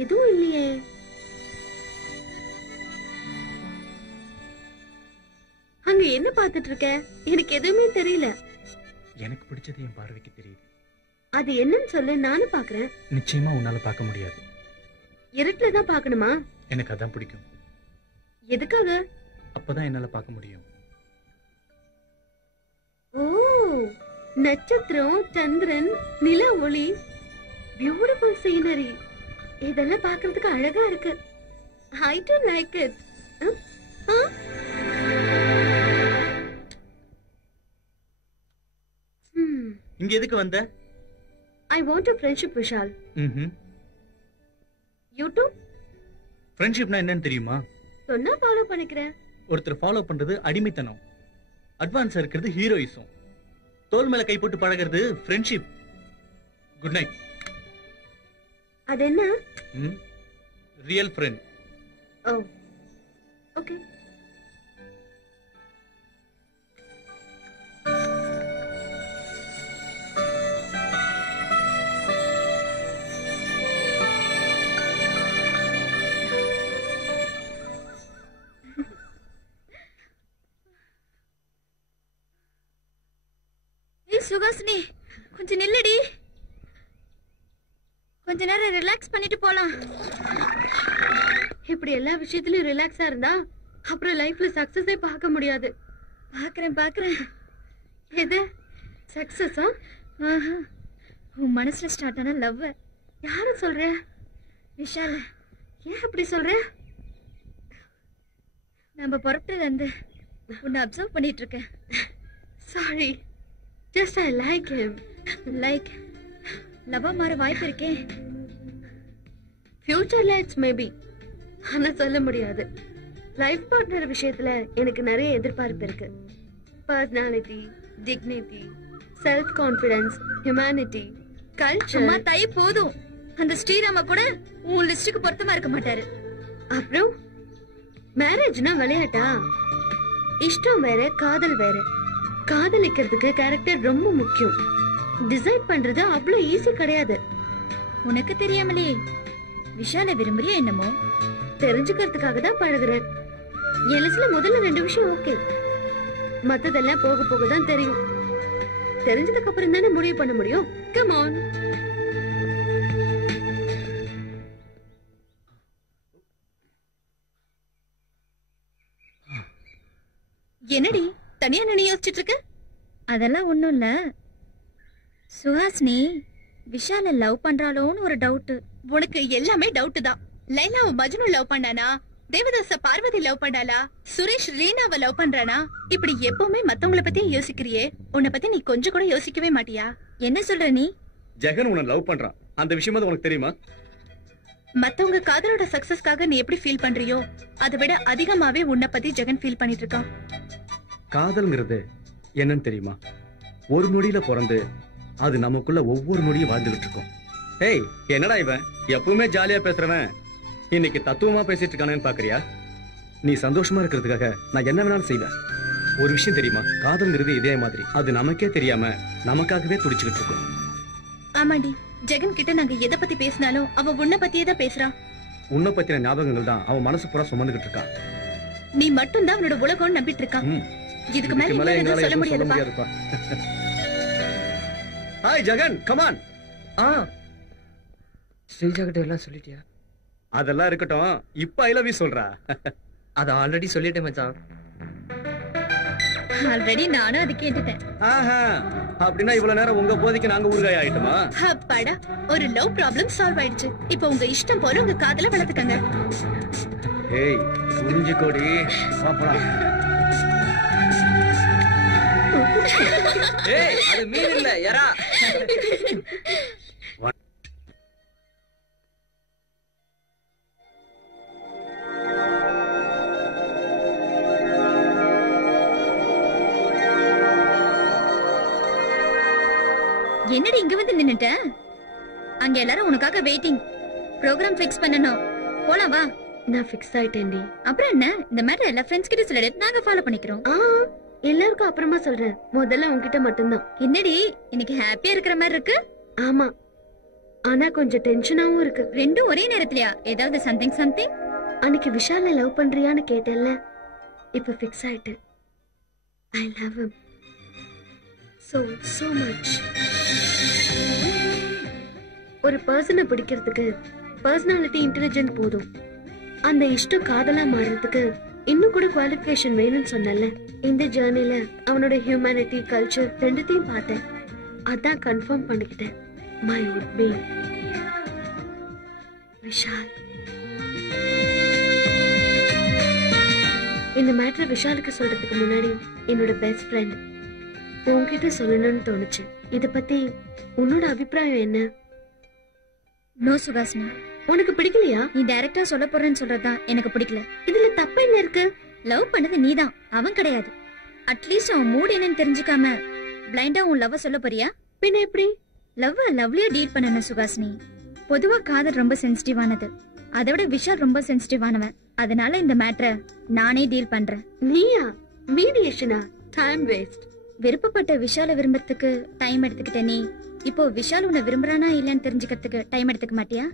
எதுவும் இல்லையே. அங்க என்ன பாத்துட்டு இருக்க? எனக்கு எதுவுமே தெரியல. எனக்கு பிடிச்சது என் பார்வைக்கு தெரியுது. அது என்னன்னு சொல்லு, நானும் பாக்குறேன். நிச்சயமா உன்னால பார்க்க முடியாது. இருட்டுல தான் பாக்கணுமா? எனக்கு அதான் பிடிக்கும். எதுக்காக? அப்பதான் என்னால பார்க்க முடியும். ஓ, நட்சத்திரம், சந்திரன், நில ஒளி, பியூட்டிஃபுல் சீனரி, இதெல்லாம் பார்க்கிறதுக்கு அழகா இருக்கு. I don't like it. இங்க எதுக்கு வந்த? I want a friendship, Vishal. You too? ஃப்ரெண்ட்ஷிப்னா என்னன்னு தெரியுமா? சொன்னா ஃபாலோ பண்ணிக்கிறேன். ஒருத்தர் ஃபாலோ பண்றது அடிமைத்தனம், அட்வான்ஸா இருக்கிறது ஹீரோயிசம், தோல் மேல கை போட்டு பழகிறது ஃப்ரெண்ட்ஷிப். Good night. அது என்ன? Real friend. Oh, okay. Suhasini, கொஞ்சம் நில்லுடி. கொஞ்ச நேரம் ரிலாக்ஸ் பண்ணிட்டு போலாம். இப்படி எல்லா விஷயத்திலயும் ரிலாக்ஸா இருந்தா அப்புறம் லைஃப்ல சக்சஸே பார்க்க முடியாது. பாக்குறேன். எது சக்சஸா? உன் மனசுல ஸ்டார்ட் ஆன லவ். யாரு சொல்ற? விஷால். ஏன் அப்படி சொல்ற? நம்ம புறப்பட்டதுல இருந்து உன்னை அப்சர்வ் பண்ணிட்டு இருக்கேன். Sorry, just I like him. Like லவ்வா மாற வாய்ப்பு இருக்கே. ஃபியூச்சர்ல இட்ஸ் மேபி, ஆனா சொல்ல முடியாது. லைஃப் பார்ட்னர் விஷயத்துல எனக்கு நிறைய எதிர்பார்ப்பு இருக்கு. Personality, dignity, self confidence, humanity, culture. அம்மா தாய் போதும். அந்த ஸ்ரீராம கூட உன் லிஸ்டுக்கு பொருத்தமா இருக்க மாட்டாரு. அப்புறம் மேரேஜ்னா விளையாட்டா? இஷ்டம் வேற, காதல் வேற. காதலிக்கிறதுக்கு கேரக்டர் ரொம்ப முக்கியம். டிசைட் பண்றது அவ்வளவு ஈஸி கிடையாது. உனக்கு தெரியாமலே விஷால விரும்புறியா என்னமோ? தெரிஞ்சுக்கிறதுக்காக தான் பழகுறேன். என் லிஸ்ட்ல முதல்ல 2 விஷயம் ஓகே, மத்ததெல்லாம் போக போக தான் தெரியும். தெரிஞ்சதுக்கு அப்புறம் தானே முடிவு பண்ண முடியும். Come on. என்னடி தனியா நின்னு யோசிச்சுட்டு இருக்க? அதெல்லாம் ஒண்ணும் இல்ல சுஹாசினி. விஷால லவ் பண்றாளோன்னு ஒரு டவுட். உனக்கு எல்லாமே டவுட் தான். லைலாவை மஜ்னு லவ் பண்ணானா? தேவதாச பார்வதி லவ் பண்ணாளா? சுரேஷ் ரீனாவை லவ் பண்றானா? இப்படி எப்பவுமே மத்தவங்கள பத்தி யோசிக்கிறியே, உன்னை பத்தி நீ கொஞ்சம் கூட யோசிக்கவே மாட்டியா? என்ன சொல்ற நீ? ஜெகன் உன்னை லவ் பண்றான், அந்த விஷயம் உனக்கு தெரியுமா? மத்தவங்க காதலோட சக்சஸ்க்காக நீ எப்படி ஃபீல் பண்றியோ அதை விட அதிகமாவே உன்னை பத்தி ஜெகன் ஃபீல் பண்ணிட்டு இருக்கான். காதல்ங்கிறது என்னன்னு தெரியுமா? ஒரு நொடியில பிறந்து அது நமக்குள்ள ஒவ்வொரு நொடியும் வாழ்ந்துகிட்டு இருக்கோம். ஏய், என்னடா இவன் எப்பவுமே ஜாலியா பேசுறவன் இன்னைக்கு தத்துவமா பேசிட்டு இருக்கானேன்னு பாக்குறியா? நீ சந்தோஷமா இருக்கிறதுக்காக நான் என்ன வேணாலும் செய்வேன். ஒரு விஷயம் தெரியுமா? காதல்ங்கிறது இதே மாதிரி, அது நமக்கே தெரியாம நமக்காகவே துடிச்சுக்கிட்டு இருக்கும். ஆமாண்டி, ஜெகன் கிட்ட நாங்க எதை பத்தி பேசினாலும் அவ உன்னை பத்தியே தான் பேசுறான். உன்னை பத்தின ஞாபகங்கள் தான் அவன் மனசு பூரா சுமந்துகிட்டு இருக்கான். நீ மட்டும் தான் அவனோட உலகம்னு நம்பிட்டு இருக்கான். இதுக்கு மேல என்னால சொல்ல முடியாதுப்பா. Hi Jagan, come on. Sreeja கிட்ட எல்லாம் சொல்லிட்டியா? அதெல்லாம் இருக்கட்டும், இப்ப ஐ லவ் யூ சொல்றா. அத ஆல்ரெடி சொல்லிட்டேன் மச்சான். ஆல்ரெடி நானும் அது கேட்டுட்டேன். அப்படின்னா இவ்வளவு நேரம் உங்க போதைக்கு நாங்க ஊறுகாய் ஆயிட்டுமா? அப்பாடா, ஒரு லவ் ப்ராப்ளம் சால்வ் ஆயிடுச்சு. இப்போ உங்க இஷ்டம் போல உங்க காதல வளர்த்துக்கங்க. ஏய், புரிஞ்சுக்கோடி. பாப்பலாம். ஏய், அது மீன் இல்ல, எறா. என்னடி இங்க வந்து நின்னுட்ட? அங்க எல்லாரும் உனக்காக வெயிட்டிங். ப்ரோகிராம் ஃபிக்ஸ் பண்ணனும். போலாம் வா. நான் ஃபிக்ஸ் ஆயிட்டேன்டி. அப்புறம் என்ன? இந்த மேட்டர் எல்லா ஃப்ரெண்ட்ஸ் கிட்ட சொல்லிடு, நாங்க ஃபாலோ பண்ணிக்கிறோம். எல்லாருக்கும் அப்புறமா சொல்றேன், முதல்ல உன்கிட்ட மட்டும்தான். என்னடி இன்னைக்கு ஹாப்பியா இருக்கிற மாதிரி இருக்கு? ஆமா, ஆனா கொஞ்சம் டென்ஷனாவும் இருக்கு. ரெண்டும் ஒரே நேரத்துலயா? ஏதாவது சம்திங் சம்திங்? அன்னைக்கு விஷால லவ் பண்றியான்னு கேட்டேன்ல, இப்ப ஃபிக்ஸ் ஆயிட்டு. I love him so much. ஒரு பர்சனை பிடிக்கிறதுக்கு பர்சனாலிட்டி இன்டெலிஜென்ட் போதும். அந்த இஷ்டம் காதலா மாறுறதுக்கு இன்னும் கூட குவாலிஃபிகேஷன் வேணும்னு சொன்னல. இந்த ஜர்னில அவனோட ஹியூமனிட்டி, கல்ச்சர் ரெண்டுத்தையும் பார்த்தேன். அதான் கன்ஃபார்ம் பண்ணிக்கிட்டேன். My would be Vishal. இந்த மேட்டர் விஷாலுக்கு சொல்றதுக்கு முன்னாடி என்னோட பெஸ்ட் ஃப்ரெண்ட் உன்கிட்ட சொல்லணும்னு தோணுச்சு. இத பத்தி உன்னோட அபிப்பிராயம் என்ன? நோ சுகாசினி, உனக்கு பிடிக்கலையா? நீ டைரக்டா சொல்ல போறேன்னு சொல்றதுதான் எனக்கு பிடிக்கல. இதுல தப்பு என்ன இருக்கு? லவ் பண்ணது நீதான், அவன் கிடையாது. அட்லீஸ்ட் அவன் மூட் என்னன்னு தெரிஞ்சுக்காம பிளைண்டா உன் லவ் சொல்ல போறியா? பின்ன எப்படி? லவ் லவ்லியா டீல் பண்ணணும் சுகாசினி. பொதுவா காதல் ரொம்ப சென்சிட்டிவானது. அதை விட விஷால் ரொம்ப சென்சிட்டிவானவன். அதனால இந்த மேட்டரை நானே டீல் பண்றேன். நீயா? மீடியேஷனா? Time waste. விருப்பப்பட்ட விஷால விரும்புறதுக்கு டைம் எடுத்துக்கிட்ட நீ இப்போ விஷால் உன்னை விரும்புறானா இல்லன்னு தெரிஞ்சுக்கிறதுக்கு டைம் எடுத்துக்க மாட்டியா?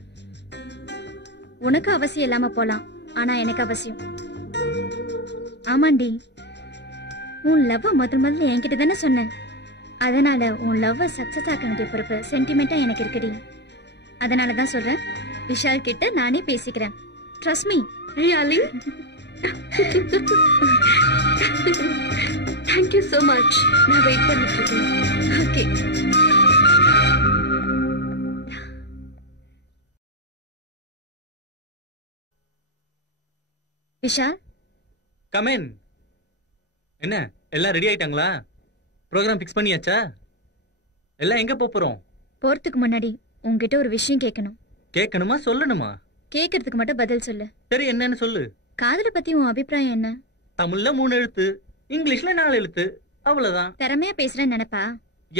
உனக்கு அவசியம் இல்லாம போலாம், ஆனா எனக்கு அவசியம். ஆமாண்டி, உன் லவ் முதல்ல என்கிட்ட தானே சொன்ன. அதனால உன் லவ் சக்சஸ் ஆக்க வேண்டிய பொறுப்பு சென்டிமெண்டா எனக்கு இருக்குடி. அதனாலதான் சொல்றேன், விஷால் கிட்ட நானே பேசிக்கிறேன். Trust me. Really? Thank you so much. நான் வெயிட் பண்ணிட்டு இருக்கேன். ஓகே. Vishal, come in. என்ன எல்லாம் ரெடி ஆயிட்டாங்களா? ப்ரோக்ராம் ஃபிக்ஸ் பண்ணியாச்சா? எல்லாம் எங்க போறோம்? போறதுக்கு முன்னாடி உன்கிட்ட ஒரு விஷயம் கேட்கணும். கேட்கணுமா சொல்லணுமா? கேட்கறதுக்கு மட்டும் பதில் சொல்லு. சரி, என்னன்னு சொல்லு. காதலை பத்தி உன் அபிப்பிராயம் என்ன? தமிழ்ல 3 எழுத்து, இங்கிலீஷ்ல 4 எழுத்து, அவ்வளவுதான். திறமையா பேசுறேன்னு நினைப்பா?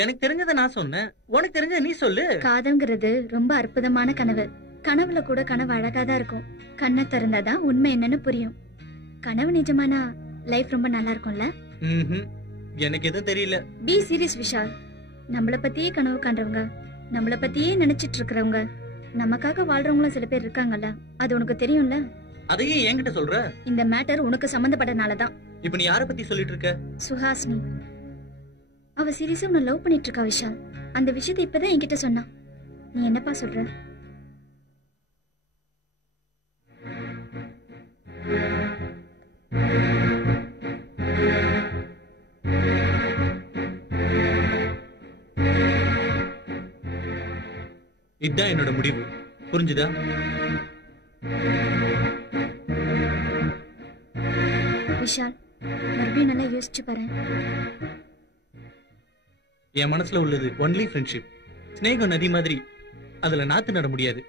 எனக்கு தெரிஞ்சதை நான் சொன்னேன், உனக்கு தெரிஞ்சதை நீ சொல்லு. காதல்ங்கிறது ரொம்ப அற்புதமான கனவு. கனவுல கூட கனவு அழகாதான் இருக்கும். கண்ணை திறந்தாதான் உண்மை என்னன்னு புரியும். கனவு நிஜமானா லைஃப் ரொம்ப நல்லா இருக்கும்ல? எனக்கு எதுவும் தெரியல. Be serious Vishal. நம்மள பத்தியே கனவு காண்றவங்க, நம்மள பத்தியே நினைச்சிட்டு இருக்கிறவங்க, நமக்காக வாழ்றவங்களும் சில பேர் இருக்காங்கல்ல, அது உனக்கு தெரியும்ல? அதையே என்கிட்ட சொல்ற? இந்த மேட்டர் உனக்கு சம்பந்தப்பட்டனாலதான். இப்ப நீ யார பத்தி சொல்லிட்டு இருக்க? சுஹாசினி. அவ சீரியஸா உன்னை லவ் பண்ணிட்டு இருக்கா விஷால். அந்த விஷயத்தை இப்பதான் என்கிட்ட சொன்னா. நீ என்னப்பா சொல்ற? இதுதான் என்னோட முடிவு, புரிஞ்சுதா? விஷால், மறுபடியும் நல்லா யோசிச்சு பாரு. என் மனசுல உள்ளது ஒன்லி ஃப்ரெண்ட்ஷிப். ஸ்நேகம் நதி மாதிரி, அதுல நாத்து நட முடியாது.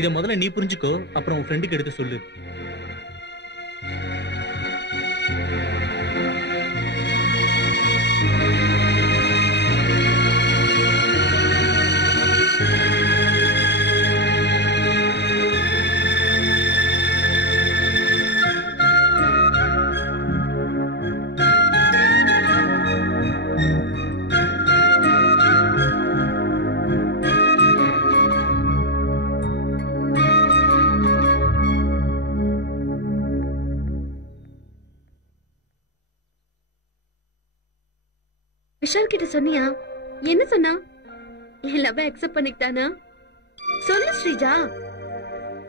இத முதல்ல நீ புரிஞ்சுக்கோ, அப்புறம் உன் ஃப்ரெண்டுக்கு எடுத்து சொல்லு. விஷால் கிட்ட சொன்னியா? என்ன சொன்னா? என் லவ் அக்செப்ட் பண்ணிக்கிட்டானா? சொல்லு ஸ்ரீஜா,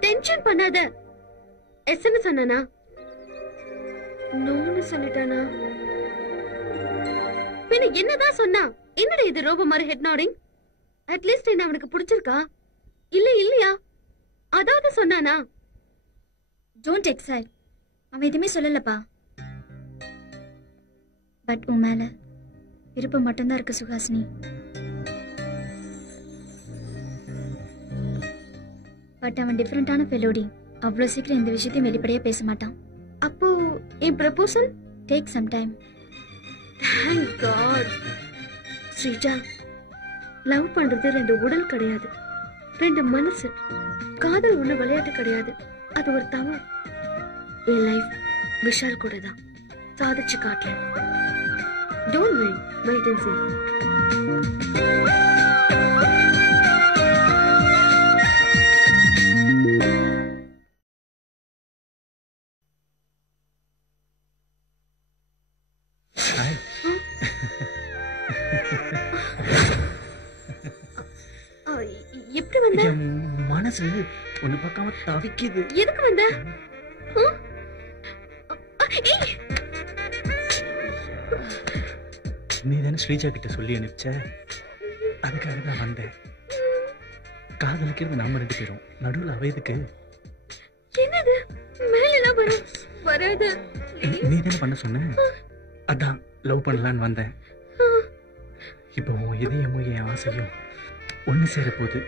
டென்ஷன் பண்ணாத. எஸ்ன்னு சொன்னானா? நோன்னு சொல்லிட்டானா? பின்ன என்னதான் சொன்னா? என்னடா இது ரோபோ மாதிரி ஹெட் நாடிங்? அட்லீஸ்ட் என்ன அவனுக்கு பிடிச்சிருக்கா இல்ல இல்லையா அதாவது சொன்னானா? Don't excite. அவன் எதுவுமே சொல்லலப்பா. பட் உன் மேல விருப்பம் மட்டும்தான் இருக்கு சுஹாசினி. பட் அவன் டிஃபரெண்டான ஃபெலோடி. அவ்வளோ சீக்கிரம் இந்த விஷயத்தையும் வெளிப்படையா பேச மாட்டான். அப்போ என் proposal take some time. Thank God. Sreeja, love பண்றது 2 உடல் கிடையாது, 2 மனசு. காதல் ஒண்ணு விளையாட்டு கிடையாது, அது ஒரு தவம். என் லைஃப் விஷால் கூட தான். சாதிச்சு காட்டுறேன். Don't wait and see. எப்படி வந்த? மனசு ஒண்ணு பார்க்காம தவிக்குது. எதுக்கு வந்த? நீ தானே ஸ்ரீஜா கிட்ட சொல்லி அனுப்பிச்ச, அதுக்காக தான் வந்தேன். காதலிக்கிறது நம்ம 2 பேரும், நடுவில் அவதுக்கு என்னது மேலாம் வராது. நீ தானே பண்ண சொன்ன, அதான் லவ் பண்ணலான்னு வந்தேன். இப்போ உன் இதயமும் என் ஆசையும் ஒன்று சேர போகுது.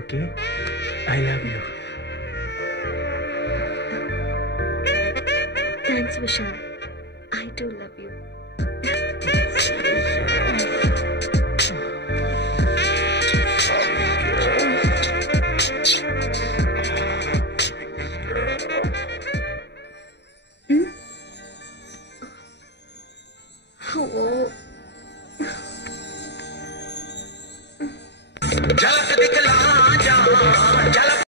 Okay, I love you. Thanks Vishal, I too love you. झलक दिखला जा